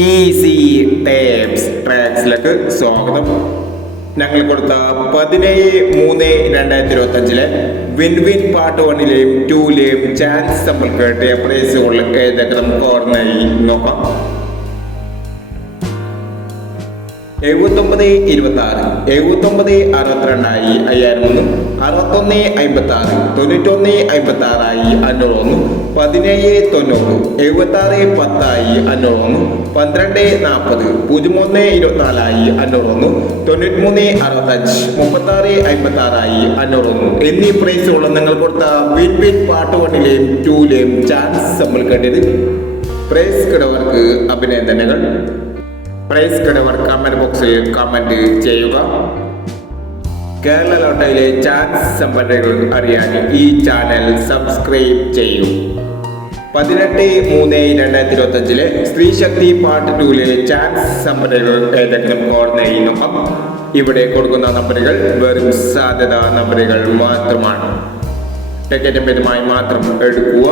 Easy tapes ട്രാക്സിലേക്ക് സ്വാഗതം. ഞങ്ങൾ കൊടുത്ത 17/3/2025 വിൻ വിൻ പാർട്ട് 1ലെയും 2ലെയും ചാൻസ് നമ്മൾ കേട്ടിയ പ്രൈസുകൾ ഏതൊക്കെ നമുക്ക് ഓർമ്മയായി നോക്കാം. 79-26, 79-62 5001, 61-56, 91-56 501, 17-90, 76-10 501, 12-40, 01-24 501, 93-65, 36-56 501 എന്നീ പ്രൈസുകൾ നിങ്ങൾ കൊടുത്ത വിൻ വിൻ പാർട്ട് 1ലെയും 2ലെയും ചാൻസ് നമ്മൾ കേട്ടത്. പ്രൈസ് കിടവർക്ക് അഭിനന്ദനങ്ങൾ. പ്രൈസ് കിടവർ കമന്റ് ബോക്സിൽ കമന്റ് ചെയ്യുക. കേരള ലോട്ടറിയിലെ ചാൻസ് സമ്പന്നകൾ അറിയാൻ ഈ ചാനൽ സബ്സ്ക്രൈബ് ചെയ്യൂ. 18/3/2025 സ്ത്രീ ശക്തി പാർട്ട് 2ലെ ചാൻസ് സമ്പന്നകൾ ഏതെങ്കിലും ഓർമ്മയായി നോക്കാം. ഇവിടെ കൊടുക്കുന്ന നമ്പറുകൾ വെറും സാധ്യത നമ്പറുകൾ മാത്രമാണ്. ടിക്കറ്റ് ഭേദമായി മാത്രം എടുക്കുക.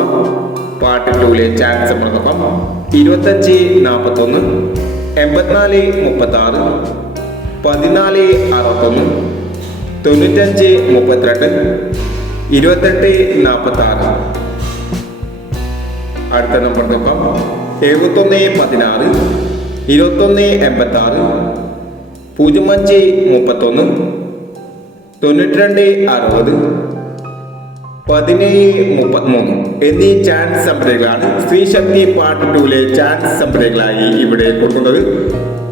പാർട്ട് 2ലെ ചാൻസ് നമ്മൾ നോക്കാം. 25-41, 84-36, 14-61, 95-32, 28-46. അടുത്ത നമ്പർ നോക്കാം. 71-16, 21-86, 05-31, 92-60, 17-33 എന്നീ ചാൻസ് സംഖ്യകളാണ് സ്ത്രീ ശക്തി പാർട്ട് 2ലെ ചാൻസ് സംഖ്യകളായി ഇവിടെ കൊടുക്കുന്നത്.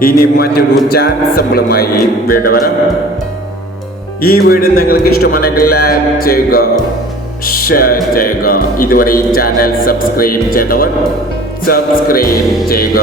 ഇനി മറ്റൊരു ചാൻസ് സമ്പിളുമായി വീണ്ടും വരാം. ഈ വീഡിയോ നിങ്ങൾക്ക് ഇഷ്ടമാണെങ്കിൽ ലൈക്ക് ചെയ്യുക, ഷെയർ ചെയ്യുക. ഇതുവരെ ഈ ചാനൽ സബ്സ്ക്രൈബ് ചെയ്തവർ സബ്സ്ക്രൈബ് ചെയ്യുക.